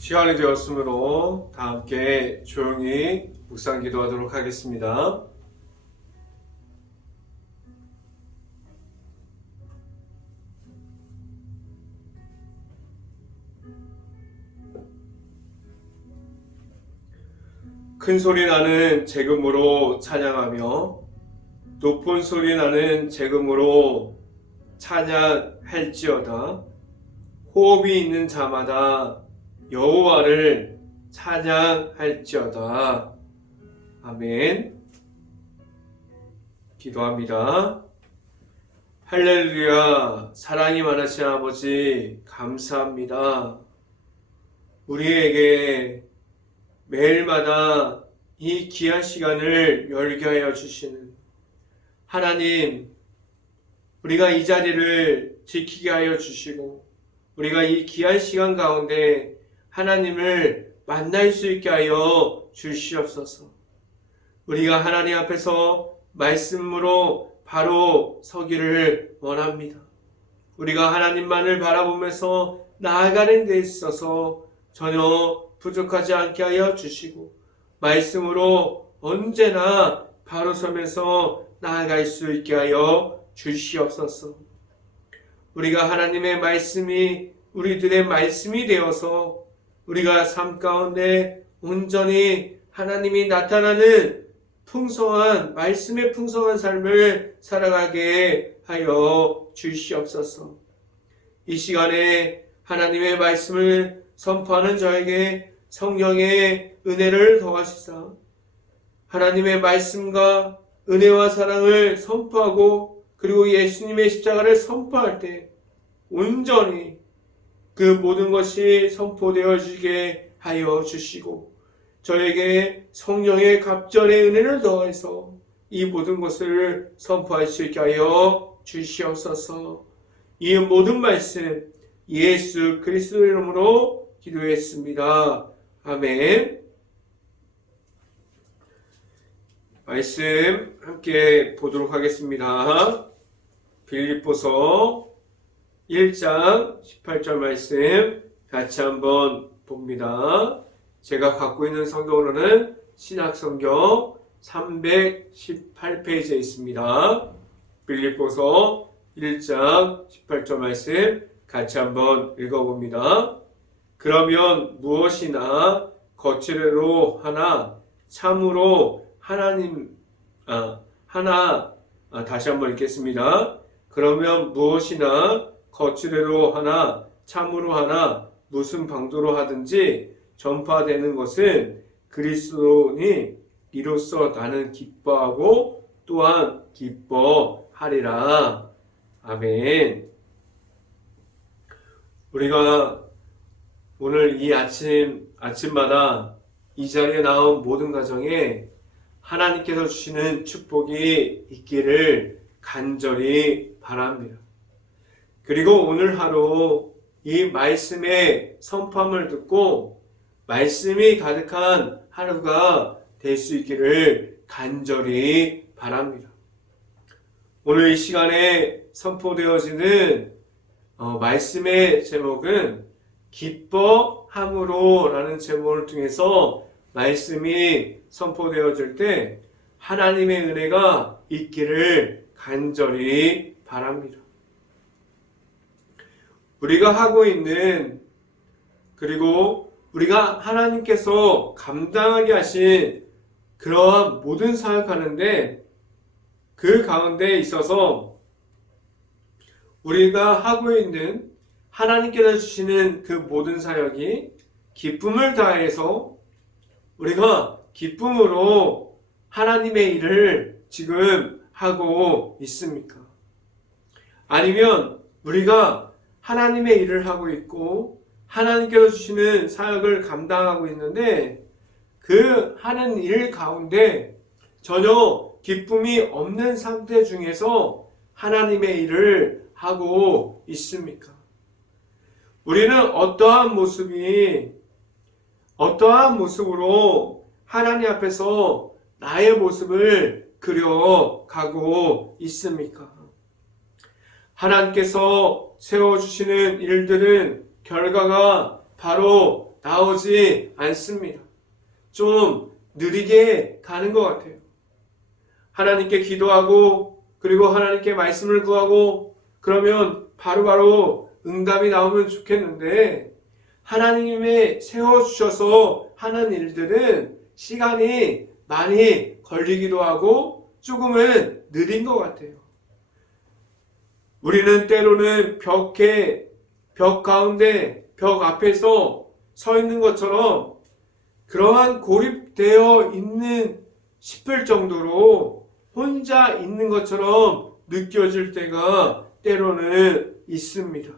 시간이 되었으므로 다 함께 조용히 묵상 기도하도록 하겠습니다. 큰 소리 나는 재금으로 찬양하며 높은 소리 나는 재금으로 찬양할지어다. 호흡이 있는 자마다 여호와를 찬양할지어다. 아멘. 기도합니다. 할렐루야. 사랑이 많으신 아버지 감사합니다. 우리에게 매일마다 이 귀한 시간을 열게 하여 주시는 하나님, 우리가 이 자리를 지키게 하여 주시고 우리가 이 귀한 시간 가운데 하나님을 만날 수 있게 하여 주시옵소서. 우리가 하나님 앞에서 말씀으로 바로 서기를 원합니다. 우리가 하나님만을 바라보면서 나아가는 데 있어서 전혀 부족하지 않게 하여 주시고 말씀으로 언제나 바로 서면서 나아갈 수 있게 하여 주시옵소서. 우리가 하나님의 말씀이 우리들의 말씀이 되어서 우리가 삶 가운데 온전히 하나님이 나타나는 풍성한 말씀의 풍성한 삶을 살아가게 하여 주시옵소서. 이 시간에 하나님의 말씀을 선포하는 저에게 성령의 은혜를 더하시사 하나님의 말씀과 은혜와 사랑을 선포하고 그리고 예수님의 십자가를 선포할 때 온전히 그 모든 것이 선포되어지게 하여 주시고 저에게 성령의 갑절의 은혜를 더해서 이 모든 것을 선포할 수 있게 하여 주시옵소서. 이 모든 말씀 예수 그리스도의 이름으로 기도했습니다. 아멘. 말씀 함께 보도록 하겠습니다. 빌립보서 1장 18절 말씀 같이 한번 봅니다. 제가 갖고 있는 성경으로는 신약성경 318페이지에 있습니다. 빌립보서 1장 18절 말씀 같이 한번 읽어봅니다. 그러면 무엇이나 거칠애로 하나 참으로 다시 한번 읽겠습니다. 그러면 무엇이나 거칠애로 하나 참으로 하나 무슨 방도로 하든지 전파되는 것은 그리스도니 이로써 나는 기뻐하고 또한 기뻐하리라. 아멘. 우리가 오늘 이 아침마다 이 자리에 나온 모든 가정에 하나님께서 주시는 축복이 있기를 간절히 바랍니다. 그리고 오늘 하루 이 말씀의 선포함을 듣고 말씀이 가득한 하루가 될 수 있기를 간절히 바랍니다. 오늘 이 시간에 선포되어지는 말씀의 제목은 기뻐함으로 라는 제목을 통해서 말씀이 선포되어질 때 하나님의 은혜가 있기를 간절히 바랍니다. 우리가 하고 있는 그리고 우리가 하나님께서 감당하게 하신 그러한 모든 사역하는데 그 가운데 있어서 우리가 하고 있는 하나님께서 주시는 그 모든 사역이 기쁨을 다해서 우리가 기쁨으로 하나님의 일을 지금 하고 있습니까? 아니면 우리가 하나님의 일을 하고 있고 하나님께서 주시는 사역을 감당하고 있는데 그 하는 일 가운데 전혀 기쁨이 없는 상태 중에서 하나님의 일을 하고 있습니까? 우리는 어떠한 모습으로 하나님 앞에서 나의 모습을 그려가고 있습니까? 하나님께서 세워주시는 일들은 결과가 바로 나오지 않습니다. 좀 느리게 가는 것 같아요. 하나님께 기도하고 그리고 하나님께 말씀을 구하고 그러면 바로바로 응답이 나오면 좋겠는데 하나님의 세워주셔서 하는 일들은 시간이 많이 걸리기도 하고 조금은 느린 것 같아요. 우리는 때로는 벽 가운데 벽 앞에서 서 있는 것처럼 그러한 고립되어 있는 싶을 정도로 혼자 있는 것처럼 느껴질 때가 때로는 있습니다.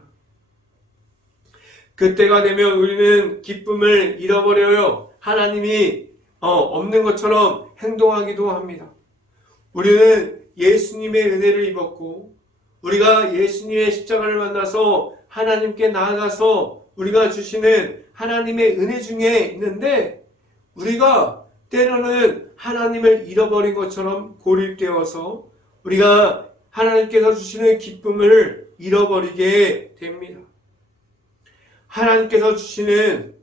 그때가 되면 우리는 기쁨을 잃어버려요. 하나님이 없는 것처럼 행동하기도 합니다. 우리는 예수님의 은혜를 입었고 우리가 예수님의 십자가를 만나서 하나님께 나아가서 우리가 주시는 하나님의 은혜 중에 있는데 우리가 때로는 하나님을 잃어버린 것처럼 고립되어서 우리가 하나님께서 주시는 기쁨을 잃어버리게 됩니다. 하나님께서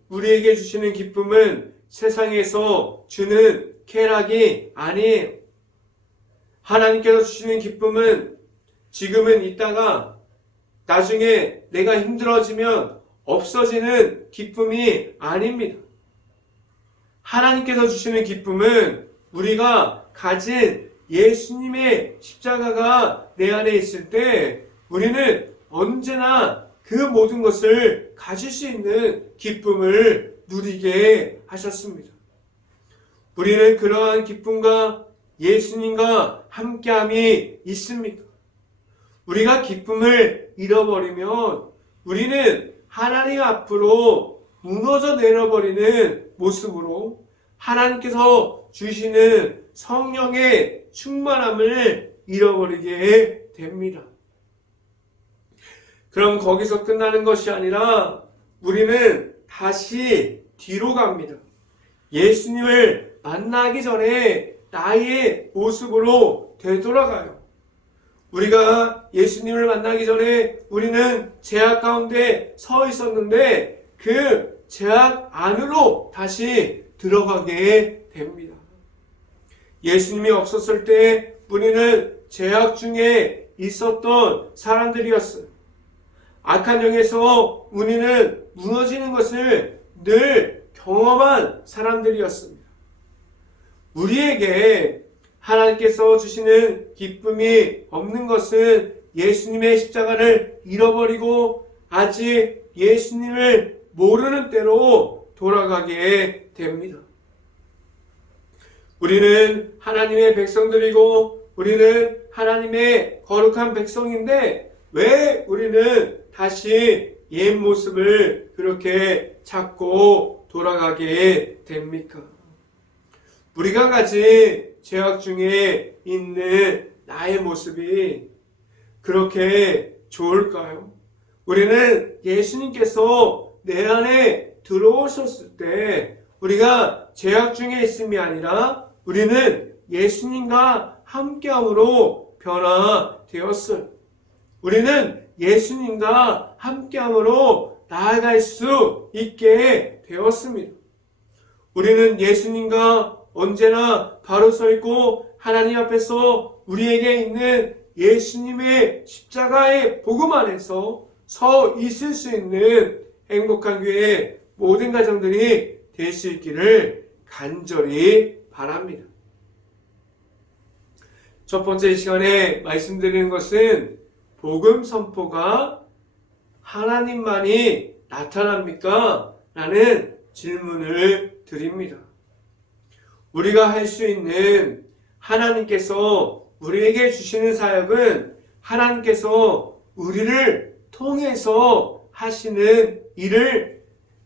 우리에게 주시는 기쁨은 세상에서 주는 쾌락이 아니에요. 하나님께서 주시는 기쁨은 지금은 있다가 나중에 내가 힘들어지면 없어지는 기쁨이 아닙니다. 하나님께서 주시는 기쁨은 우리가 가진 예수님의 십자가가 내 안에 있을 때 우리는 언제나 그 모든 것을 가질 수 있는 기쁨을 누리게 하셨습니다. 우리는 그러한 기쁨과 예수님과 함께함이 있습니다. 우리가 기쁨을 잃어버리면 우리는 하나님 앞으로 무너져 내려버리는 모습으로 하나님께서 주시는 성령의 충만함을 잃어버리게 됩니다. 그럼 거기서 끝나는 것이 아니라 우리는 다시 뒤로 갑니다. 예수님을 만나기 전에 나의 모습으로 되돌아가요. 우리가 예수님을 만나기 전에 우리는 죄악 가운데 서 있었는데 그 죄악 안으로 다시 들어가게 됩니다. 예수님이 없었을 때 우리는 죄악 중에 있었던 사람들이었어요. 악한 영에서 우리는 무너지는 것을 늘 경험한 사람들이었습니다. 우리에게 하나님께서 주시는 기쁨이 없는 것은 예수님의 십자가를 잃어버리고 아직 예수님을 모르는 때로 돌아가게 됩니다. 우리는 하나님의 백성들이고 우리는 하나님의 거룩한 백성인데 왜 우리는 다시 옛 모습을 그렇게 찾고 돌아가게 됩니까? 우리가 가진 죄악 중에 있는 나의 모습이 그렇게 좋을까요? 우리는 예수님께서 내 안에 들어오셨을 때 우리가 죄악 중에 있음이 아니라 우리는 예수님과 함께함으로 변화되었어요. 우리는 예수님과 함께함으로 나아갈 수 있게 되었습니다. 우리는 예수님과 언제나 바로 서 있고 하나님 앞에서 우리에게 있는 예수님의 십자가의 복음 안에서 서 있을 수 있는 행복한 교회 모든 가정들이 될 수 있기를 간절히 바랍니다. 첫 번째 시간에 말씀드리는 것은 복음 선포가 하나님만이 나타납니까? 라는 질문을 드립니다. 우리가 할 수 있는 하나님께서 우리에게 주시는 사역은 하나님께서 우리를 통해서 하시는 일을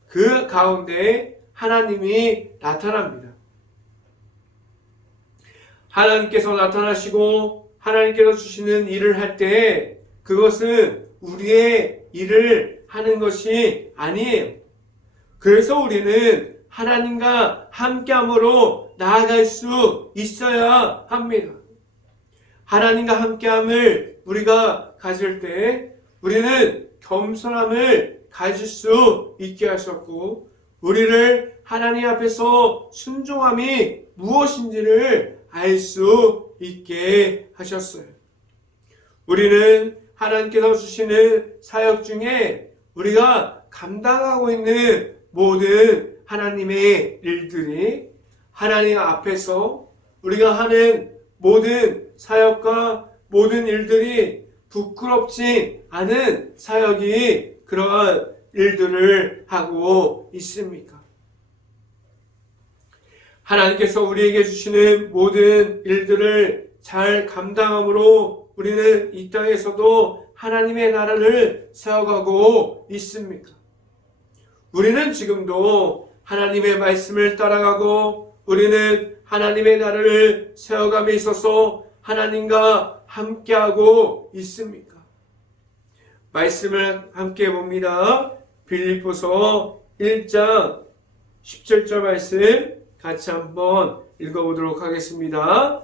그 가운데 하나님이 나타납니다. 하나님께서 나타나시고 하나님께서 주시는 일을 할 때 그것은 우리의 일을 하는 것이 아니에요. 그래서 우리는 하나님과 함께함으로 나아갈 수 있어야 합니다. 하나님과 함께함을 우리가 가질 때 우리는 겸손함을 가질 수 있게 하셨고 우리를 하나님 앞에서 순종함이 무엇인지를 알 수 있게 하셨어요. 우리는 하나님께서 주시는 사역 중에 우리가 감당하고 있는 모든 하나님의 일들이 하나님 앞에서 우리가 하는 모든 사역과 모든 일들이 부끄럽지 않은 사역이 그러한 일들을 하고 있습니까? 하나님께서 우리에게 주시는 모든 일들을 잘 감당함으로 우리는 이 땅에서도 하나님의 나라를 세워가고 있습니까? 우리는 지금도 하나님의 말씀을 따라가고 우리는 하나님의 나라를 세워감에 있어서 하나님과 함께하고 있습니까? 말씀을 함께 봅니다. 빌립보서 1장 17절 말씀 같이 한번 읽어보도록 하겠습니다.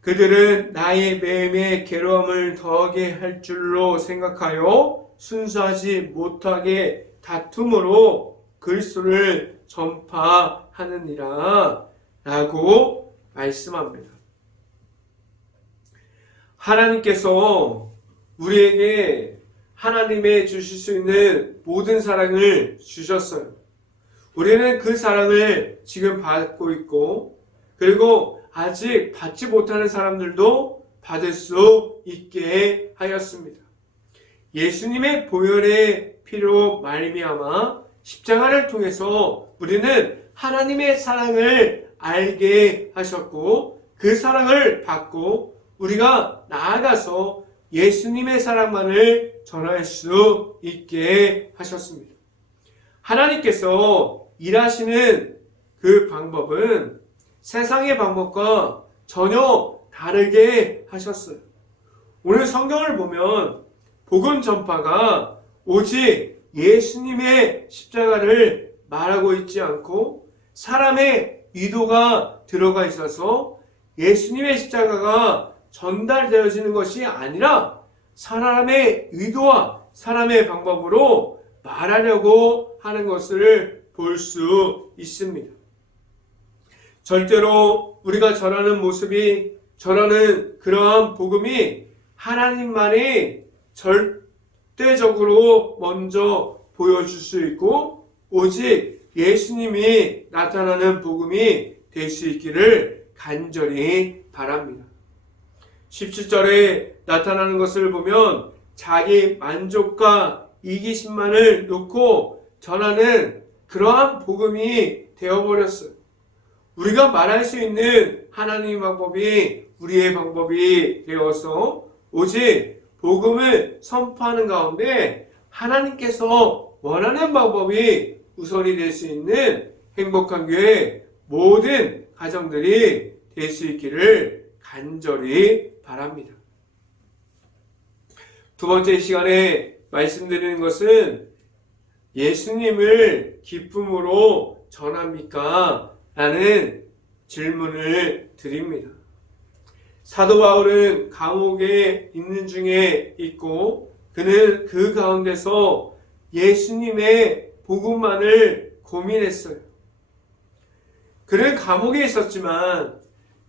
그들은 나의 매임에 괴로움을 더하게 할 줄로 생각하여 순수하지 못하게 다툼으로 그리스도를 전파하느니라 라고 말씀합니다. 하나님께서 우리에게 하나님의 주실 수 있는 모든 사랑을 주셨어요. 우리는 그 사랑을 지금 받고 있고 그리고 아직 받지 못하는 사람들도 받을 수 있게 하였습니다. 예수님의 보혈의 피로 말미암아 십자가를 통해서 우리는 하나님의 사랑을 알게 하셨고 그 사랑을 받고 우리가 나아가서 예수님의 사랑만을 전할 수 있게 하셨습니다. 하나님께서 일하시는 그 방법은 세상의 방법과 전혀 다르게 하셨어요. 오늘 성경을 보면 복음 전파가 오직 예수님의 십자가를 말하고 있지 않고 사람의 의도가 들어가 있어서 예수님의 십자가가 전달되어지는 것이 아니라 사람의 의도와 사람의 방법으로 말하려고 하는 것을 볼 수 있습니다. 절대로 우리가 전하는 모습이 전하는 그러한 복음이 하나님만이 절대적으로 먼저 보여줄 수 있고 오직 예수님이 나타나는 복음이 될 수 있기를 간절히 바랍니다. 17절에 나타나는 것을 보면 자기 만족과 이기심만을 놓고 전하는 그러한 복음이 되어버렸어요. 우리가 말할 수 있는 하나님의 방법이 우리의 방법이 되어서 오직 복음을 선포하는 가운데 하나님께서 원하는 방법이 우선이 될 수 있는 행복한 교회 모든 가정들이 될 수 있기를 간절히 바랍니다. 두 번째 시간에 말씀드리는 것은 예수님을 기쁨으로 전합니까? 라는 질문을 드립니다. 사도 바울은 감옥에 있는 중에 있고 그는 그 가운데서 예수님의 복음만을 고민했어요. 그는 감옥에 있었지만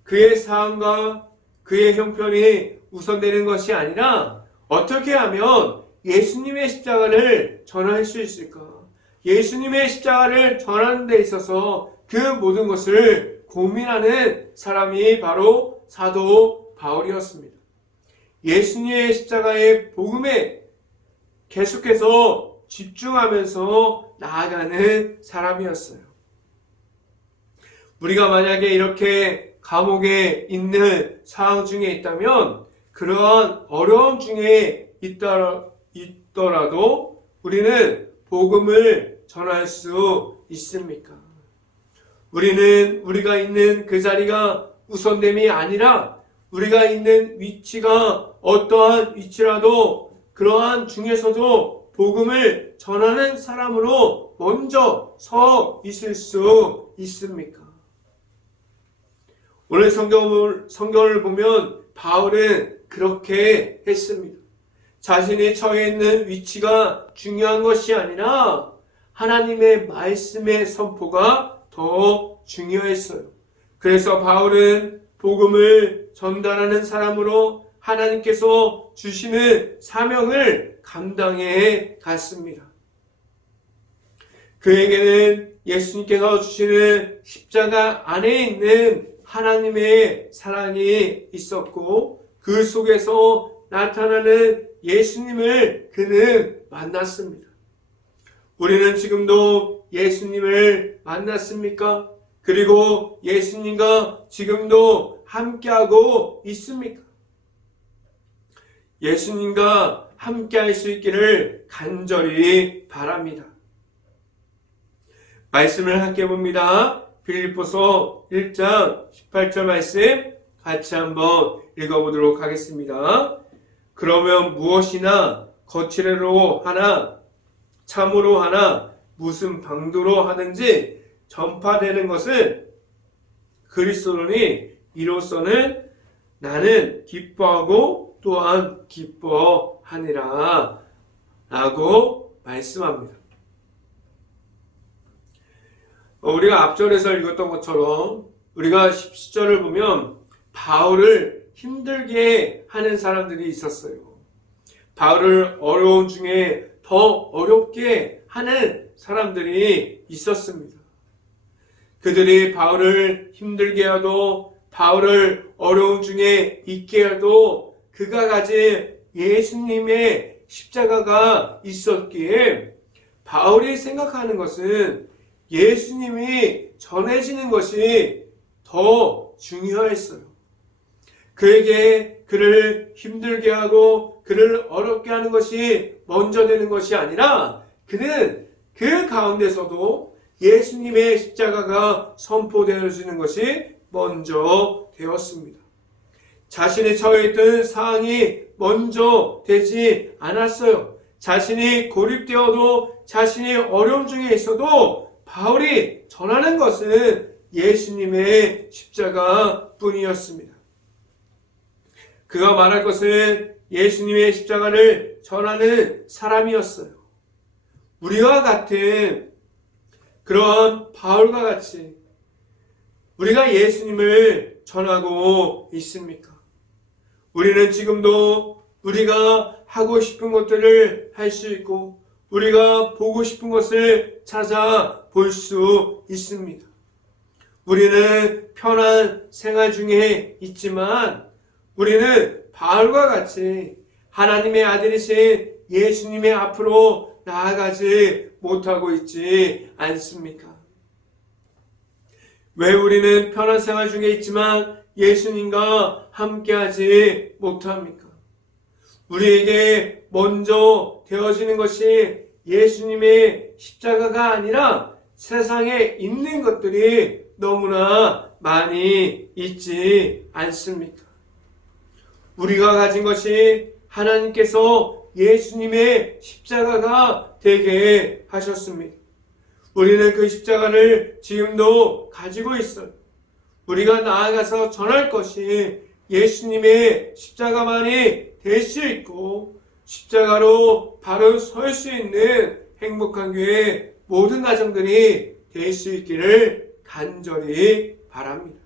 그의 상황과 그의 형편이 우선되는 것이 아니라 어떻게 하면 예수님의 십자가를 전할 수 있을까? 예수님의 십자가를 전하는 데 있어서 그 모든 것을 고민하는 사람이 바로 사도 바울이었습니다. 예수님의 십자가의 복음에 계속해서 집중하면서 나아가는 사람이었어요. 우리가 만약에 이렇게 감옥에 있는 상황 중에 있다면 그러한 어려움 중에 있더라도 우리는 복음을 전할 수 있습니까? 우리는 우리가 있는 그 자리가 우선됨이 아니라 우리가 있는 위치가 어떠한 위치라도 그러한 중에서도 복음을 전하는 사람으로 먼저 서 있을 수 있습니까? 오늘 성경을 보면 바울은 그렇게 했습니다. 자신이 처해 있는 위치가 중요한 것이 아니라 하나님의 말씀의 선포가 더 중요했어요. 그래서 바울은 복음을 전달하는 사람으로 하나님께서 주시는 사명을 감당해 갔습니다. 그에게는 예수님께서 주시는 십자가 안에 있는 하나님의 사랑이 있었고 그 속에서 나타나는 예수님을 그는 만났습니다. 우리는 지금도 예수님을 만났습니까? 그리고 예수님과 지금도 함께하고 있습니까? 예수님과 함께할 수 있기를 간절히 바랍니다. 말씀을 함께 봅니다. 빌립보서 1장 18절 말씀 같이 한번 읽어보도록 하겠습니다. 그러면 무엇이나 거칠애로 하나 참으로 하나 무슨 방도로 하든지 전파되는 것은 그리스도니 이로써는 나는 기뻐하고 또한 기뻐하니라 라고 말씀합니다. 우리가 앞절에서 읽었던 것처럼 우리가 10절을 보면 바울을 힘들게 하는 사람들이 있었어요. 바울을 어려운 중에 더 어렵게 하는 사람들이 있었습니다. 그들이 바울을 힘들게 해도 바울을 어려움 중에 있게 해도 그가 가진 예수님의 십자가가 있었기에 바울이 생각하는 것은 예수님이 전해지는 것이 더 중요했어요. 그에게 그를 힘들게 하고 그를 어렵게 하는 것이 먼저 되는 것이 아니라 그는 그 가운데서도 예수님의 십자가가 선포되어지는 것이 먼저 되었습니다. 자신이 처해 있던 상황이 먼저 되지 않았어요. 자신이 고립되어도 자신이 어려움 중에 있어도 바울이 전하는 것은 예수님의 십자가 뿐이었습니다. 그가 말할 것은 예수님의 십자가를 전하는 사람이었어요. 우리와 같은 그런 바울과 같이 우리가 예수님을 전하고 있습니까? 우리는 지금도 우리가 하고 싶은 것들을 할 수 있고 우리가 보고 싶은 것을 찾아볼 수 있습니다. 우리는 편한 생활 중에 있지만 우리는 바울과 같이 하나님의 아들이신 예수님의 앞으로 나아가지 못하고 있지 않습니까? 왜 우리는 편한 생활 중에 있지만 예수님과 함께하지 못합니까? 우리에게 먼저 되어지는 것이 예수님의 십자가가 아니라 세상에 있는 것들이 너무나 많이 있지 않습니까? 우리가 가진 것이 하나님께서 예수님의 십자가가 되게 하셨습니다. 우리는 그 십자가를 지금도 가지고 있어요. 우리가 나아가서 전할 것이 예수님의 십자가만이 될 수 있고 십자가로 바로 설 수 있는 행복한 교회 모든 가정들이 될 수 있기를 간절히 바랍니다.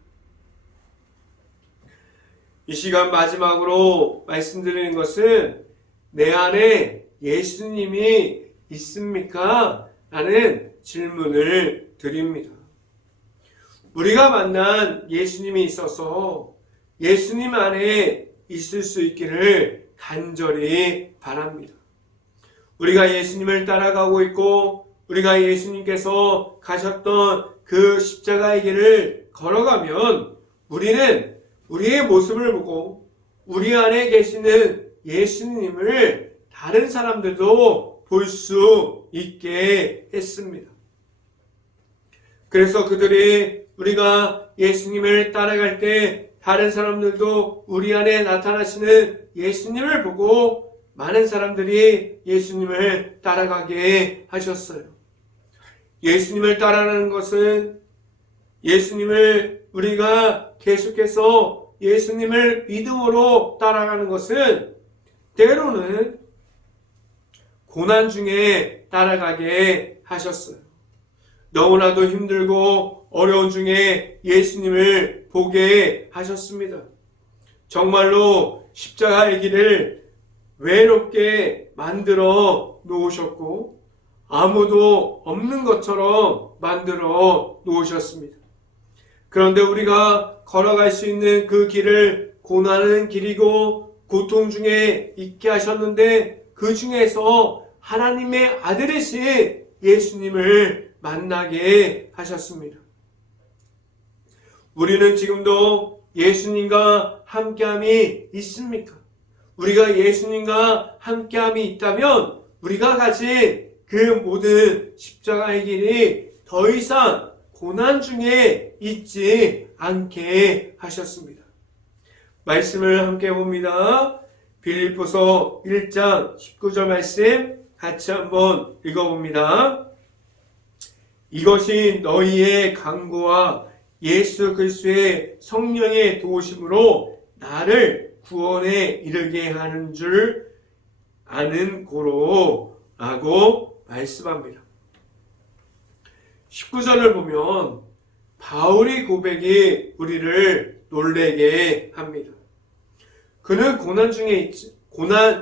이 시간 마지막으로 말씀드리는 것은 내 안에 예수님이 있습니까? 라는 질문을 드립니다. 우리가 만난 예수님이 있어서 예수님 안에 있을 수 있기를 간절히 바랍니다. 우리가 예수님을 따라가고 있고 우리가 예수님께서 가셨던 그 십자가의 길을 걸어가면 우리는 우리의 모습을 보고 우리 안에 계시는 예수님을 다른 사람들도 볼 수 있게 했습니다. 그래서 그들이 우리가 예수님을 따라갈 때 다른 사람들도 우리 안에 나타나시는 예수님을 보고 많은 사람들이 예수님을 따라가게 하셨어요. 예수님을 따라가는 것은 예수님을 우리가 계속해서 예수님을 믿음으로 따라가는 것은 때로는 고난 중에 따라가게 하셨어요. 너무나도 힘들고 어려운 중에 예수님을 보게 하셨습니다. 정말로 십자가의 길을 외롭게 만들어 놓으셨고 아무도 없는 것처럼 만들어 놓으셨습니다. 그런데 우리가 걸어갈 수 있는 그 길을 고난의 길이고 고통 중에 있게 하셨는데 그 중에서 하나님의 아들이신 예수님을 만나게 하셨습니다. 우리는 지금도 예수님과 함께함이 있습니까? 우리가 예수님과 함께함이 있다면 우리가 가진 그 모든 십자가의 길이 더 이상 고난 중에 있지 않게 하셨습니다. 말씀을 함께 봅니다. 빌립보서 1장 19절 말씀 같이 한번 읽어봅니다. 이것이 너희의 강구와 예수 그리스도의 성령의 도우심으로 나를 구원에 이르게 하는 줄 아는 고로 라고 말씀합니다. 19절을 보면 바울의 고백이 우리를 놀라게 합니다. 그는 고난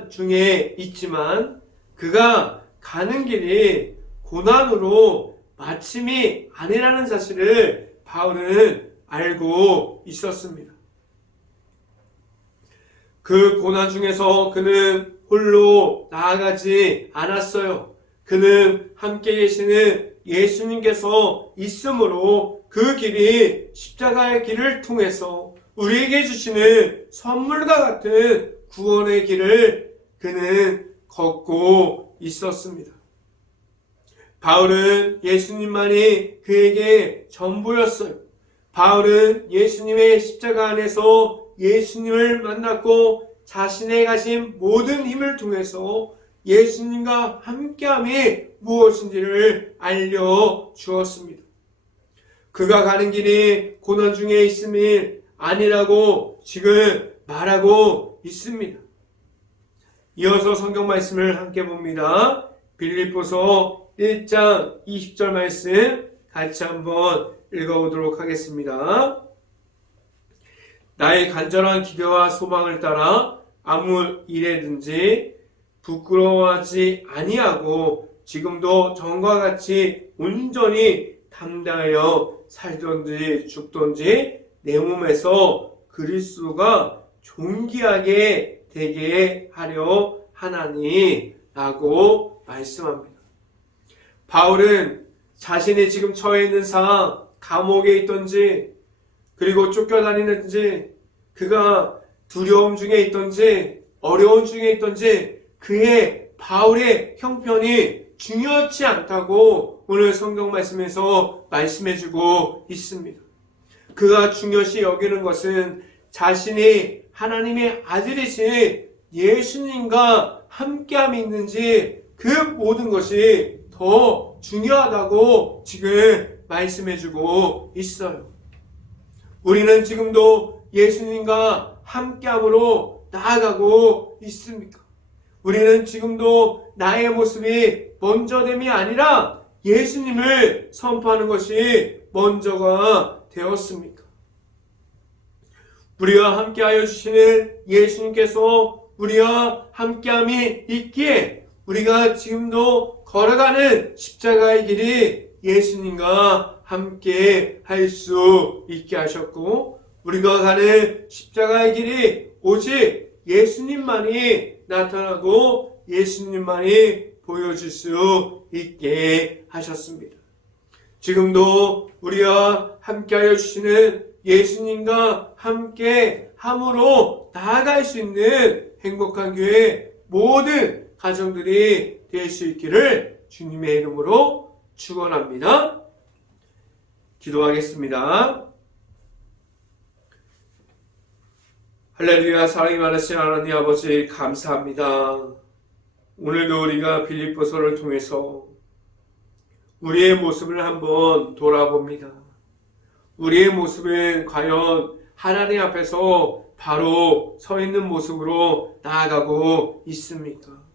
중에 있지만 그가 가는 길이 고난으로 마침이 아니라는 사실을 바울은 알고 있었습니다. 그 고난 중에서 그는 홀로 나아가지 않았어요. 그는 함께 계시는 예수님께서 있으므로 그 길이 십자가의 길을 통해서 우리에게 주시는 선물과 같은 구원의 길을 그는 걷고 있었습니다. 바울은 예수님만이 그에게 전부였어요. 바울은 예수님의 십자가 안에서 예수님을 만났고 자신의 가진 모든 힘을 통해서 예수님과 함께함이 무엇인지를 알려주었습니다. 그가 가는 길이 고난 중에 있음이 아니라고 지금 말하고 있습니다. 이어서 성경 말씀을 함께 봅니다. 빌립보서 1장 20절 말씀 같이 한번 읽어보도록 하겠습니다. 나의 간절한 기대와 소망을 따라 아무 일에든지 부끄러워하지 아니하고 지금도 전과 같이 온전히 담당하여 살든지 죽든지 내 몸에서 그리스도가 존귀하게 되게 하려 하나니 라고 말씀합니다. 바울은 자신이 지금 처해 있는 상황, 감옥에 있든지 그리고 쫓겨다니는지 그가 두려움 중에 있든지 어려움 중에 있든지 그의 바울의 형편이 중요하지 않다고 오늘 성경 말씀에서 말씀해주고 있습니다. 그가 중요시 여기는 것은 자신이 하나님의 아들이신 예수님과 함께함이 있는지 그 모든 것이 더 중요하다고 지금 말씀해주고 있어요. 우리는 지금도 예수님과 함께함으로 나아가고 있습니까? 우리는 지금도 나의 모습이 먼저됨이 아니라 예수님을 선포하는 것이 먼저가 되었습니까? 우리와 함께하여 주시는 예수님께서 우리와 함께함이 있기에 우리가 지금도 걸어가는 십자가의 길이 예수님과 함께 할 수 있게 하셨고 우리가 가는 십자가의 길이 오직 예수님만이 나타나고 예수님만이 보여줄 수 있게 하셨습니다. 지금도 우리와 함께하여 주시는 예수님과 함께 함으로 나아갈 수 있는 행복한 교회 모든 가정들이 될 수 있기를 주님의 이름으로 축원합니다. 기도하겠습니다. 할렐루야. 사랑이 많으신 하나님 아버지 감사합니다. 오늘도 우리가 빌립보서를 통해서 우리의 모습을 한번 돌아봅니다. 우리의 모습은 과연 하나님 앞에서 바로 서 있는 모습으로 나아가고 있습니까?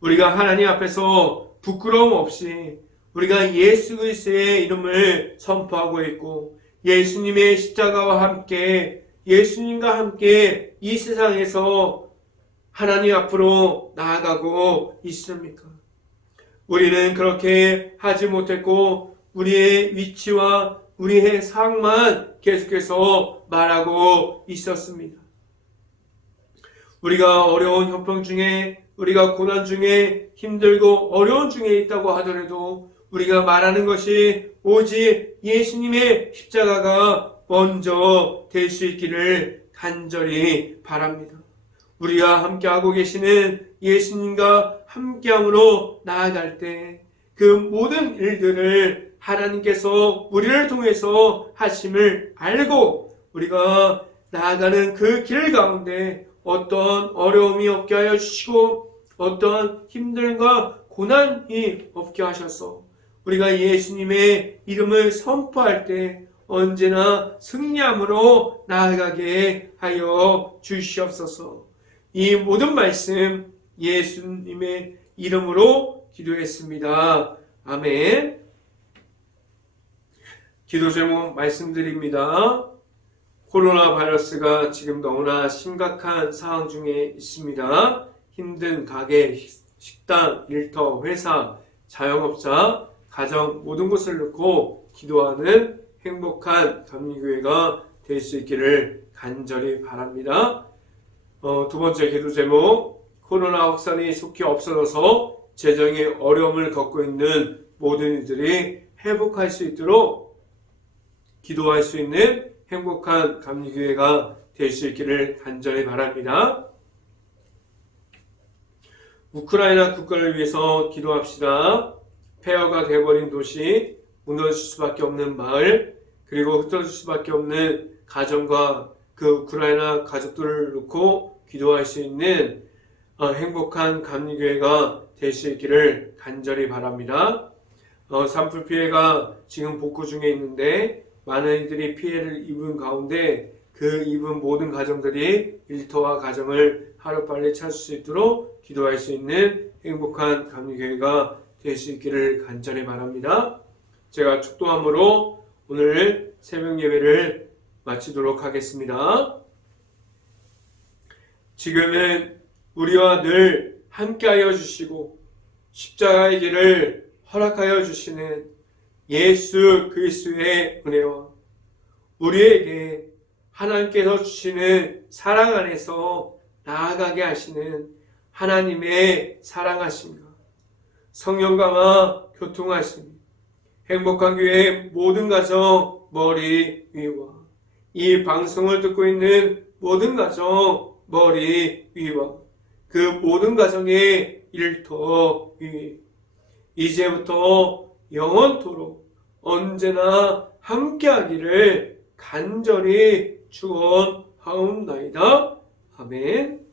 우리가 하나님 앞에서 부끄러움 없이 우리가 예수 그리스도의 이름을 선포하고 있고 예수님의 십자가와 함께 예수님과 함께 이 세상에서 하나님 앞으로 나아가고 있습니까? 우리는 그렇게 하지 못했고 우리의 위치와 우리의 상황만 계속해서 말하고 있었습니다. 우리가 어려운 형편 중에 우리가 고난 중에 힘들고 어려운 중에 있다고 하더라도 우리가 말하는 것이 오직 예수님의 십자가가 먼저 될 수 있기를 간절히 바랍니다. 우리가 함께하고 계시는 예수님과 함께함으로 나아갈 때 그 모든 일들을 하나님께서 우리를 통해서 하심을 알고 우리가 나아가는 그 길 가운데 어떤 어려움이 없게 하여 주시고 어떤 힘듦과 고난이 없게 하셔서 우리가 예수님의 이름을 선포할 때 언제나 승리함으로 나아가게 하여 주시옵소서. 이 모든 말씀 예수님의 이름으로 기도했습니다. 아멘. 기도 제목 말씀드립니다. 코로나 바이러스가 지금 너무나 심각한 상황 중에 있습니다. 힘든 가게, 식당, 일터, 회사, 자영업자, 가정 모든 것을 놓고 기도하는 행복한 감리교회가 될 수 있기를 간절히 바랍니다. 두 번째 기도 제목, 코로나 확산이 속히 없어져서 재정의 어려움을 겪고 있는 모든 이들이 회복할 수 있도록 기도할 수 있는 행복한 감리교회가 될 수 있기를 간절히 바랍니다. 우크라이나 국가를 위해서 기도합시다. 폐허가 되어버린 도시, 무너질 수밖에 없는 마을, 그리고 흩어질 수밖에 없는 가정과 그 우크라이나 가족들을 놓고 기도할 수 있는 행복한 감리교회가 될 수 있기를 간절히 바랍니다. 산불 피해가 지금 복구 중에 있는데 많은 이들이 피해를 입은 가운데 그 입은 모든 가정들이 일터와 가정을 하루빨리 찾을 수 있도록 기도할 수 있는 행복한 감리교회가 될 수 있기를 간절히 바랍니다. 제가 축도함으로 오늘 새벽 예배를 마치도록 하겠습니다. 지금은 우리와 늘 함께하여 주시고 십자가의 길을 허락하여 주시는 예수 그리스도의 은혜와 우리에게 하나님께서 주시는 사랑 안에서 나아가게 하시는 하나님의 사랑하심과 성령과만 교통하심이 행복한 교회의 모든 가정 머리 위와 이 방송을 듣고 있는 모든 가정 머리 위와 그 모든 가정의 일터 위에 이제부터 영원토록 언제나 함께하기를 간절히 축원하옵나이다. 아멘.